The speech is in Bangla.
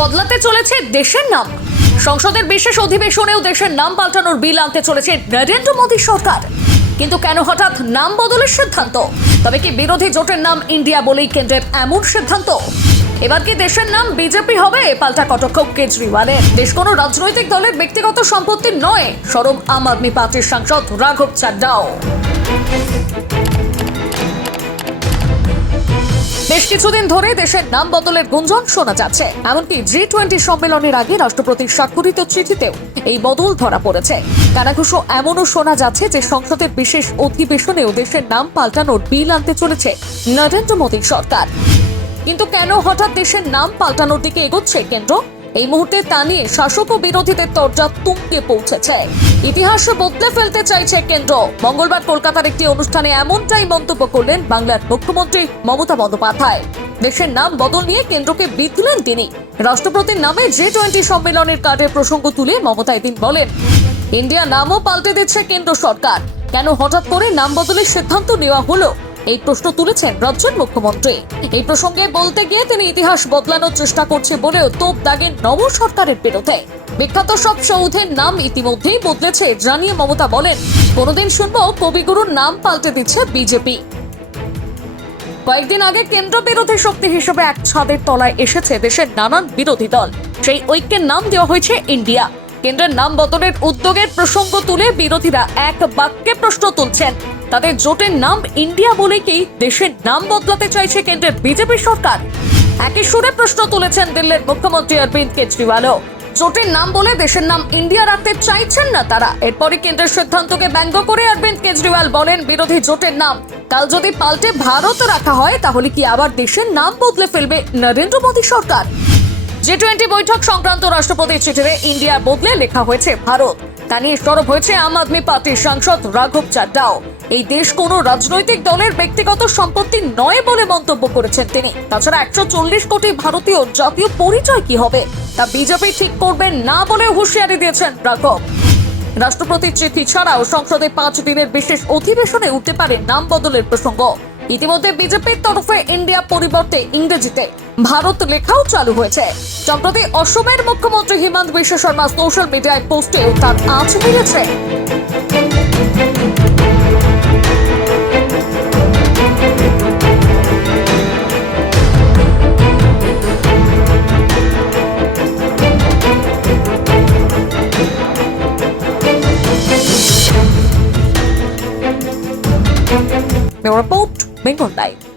বদলাতে চলেছে দেশের নাম। সংসদের বিশেষ অধিবেশনেও দেশের নাম পাল্টানোর বিল আনতে চলেছে নরেন্দ্র মোদী সরকার। কিন্তু কেন হঠাৎ নাম বদলের সিদ্ধান্ত? তবে কি বিরোধী জোটের নাম ইন্ডিয়া বলেই কেন্দ্রের এমন সিদ্ধান্ত? এবার কি দেশের নাম বিজেপি হবে? পাল্টা কটক্ষ কেজরিওয়ালের। দেশ কোনো রাজনৈতিক দলের ব্যক্তিগত সম্পত্তি নয়, সরব আম আদমি পার্টির সাংসদ রাঘব চাড্ডাও। বেশ কিছুদিন ধরে দেশের নাম বদলের গুঞ্জন শোনা যাচ্ছে। এমনকি G20 সম্মেলনের আগে রাষ্ট্রপতির স্বাক্ষরিত চিঠিতেও এই বদল ধরা পড়েছে। কানাঘুষো এমনও শোনা যাচ্ছে যে সংসদের বিশেষ অধিবেশনেও দেশের নাম পাল্টানোর বিল আনতে চলেছে নরেন্দ্র মোদী সরকার। কিন্তু কেন হঠাৎ দেশের নাম পাল্টানোর দিকে এগোচ্ছে কেন্দ্র? এই মুহূর্তে তা নিয়ে শাসক ও বিরোধীদের তরজা তুঙ্গে পৌঁছেছে। ইতিহাস বদলে ফেলতে চাইছে কেন্দ্র। মঙ্গলবার কলকাতার একটি অনুষ্ঠানে এমনটাই মন্তব্য করলেন বাংলার মুখ্যমন্ত্রী মমতা বন্দ্যোপাধ্যায়। দেশের নাম বদল নিয়ে কেন্দ্রকে বিঁধলেন তিনি। রাষ্ট্রপতির নামে G20 সম্মেলনের কার্ডের প্রসঙ্গ তুলে মমতা এদিন বলেন, ইন্ডিয়া নামও পাল্টে দিচ্ছে কেন্দ্র সরকার। কেন হঠাৎ করে নাম বদলের সিদ্ধান্ত নেওয়া হলো, এই প্রশ্ন তুলেছেন রাজ্যের মুখ্যমন্ত্রী। এই প্রসঙ্গে বলতে গিয়ে তিনি ইতিহাস বদলানোর চেষ্টা করছে বলেও তোপ দাগেন নব সরকারের বিরুদ্ধে। বিখ্যাত সব সৌধের নাম ইতিমধ্যেই বদলেছে জানিয়ে মমতা বলেন, কোনোদিন শুনবো কবিগুরুর নাম পাল্টে দিচ্ছে বিজেপি। কয়েকদিন আগে কেন্দ্র বিরোধী শক্তি হিসেবে এক ছাদের তলায় এসেছে দেশের নানান বিরোধী দল। সেই ঐক্যের নাম দেওয়া হয়েছে ইন্ডিয়া। কেন্দ্রের নাম বদলের উদ্যোগের প্রসঙ্গ তুলে বিরোধীরা এক বাক্যে প্রশ্ন তুলছেন, তাদের জোটের নাম ইন্ডিয়া বলে কি দেশের নাম বদলাতে চাইছে কেন্দ্রের বিজেপি সরকার? একই সুরে প্রশ্ন তুলেছেন দিল্লির মুখ্যমন্ত্রী অরবিন্দ কেজরিওয়ালও। জোটের নাম বলে দেশের নাম ইন্ডিয়া রাখতে চাইছেন না তারা। এরপরই কেন্দ্রের সিদ্ধান্তকে ব্যঙ্গ করে অরবিন্দ কেজরিওয়াল বলেন, বিরোধী জোটের নাম কাল যদি পাল্টে ভারত রাখা হয় তাহলে কি আবার দেশের নাম বদলে ফেলবে নরেন্দ্র মোদী সরকার? G20 বৈঠক সংক্রান্ত রাষ্ট্রপতির চিঠিতে ইন্ডিয়া বদলে লেখা হয়েছে ভারত। তা নিয়ে সরব হয়েছে আম আদমি পার্টির সাংসদ রাঘব চাড্ডাও। এই দেশ কোনো রাজনৈতিক দলের ব্যক্তিগত সম্পত্তি নয় বলে মন্তব্য করেছেন তিনি। তাছাড়া 140 কোটি ভারতীয় জাতীয় পরিচয় কি হবে তা বিজেপি ঠিক করবেন না বলে হুঁশিয়ারি দিয়েছেন রাঘব। রাষ্ট্রপতির চিঠি ছাড়াও সংসদে 5 দিনের বিশেষ অধিবেশনে উঠতে পারে নাম বদলের প্রসঙ্গ। ইতিমধ্যে বিজেপির তরফে ইন্ডিয়া পরিবর্তে ইংরেজিতে ভারত লেখাও চালু হয়েছে। সম্প্রতি অসমের মুখ্যমন্ত্রী হিমন্ত বিশ্ব শর্মা সোশ্যাল মিডিয়ায় পোস্টেও তার আঁচ মিলেছে। repute Bengal.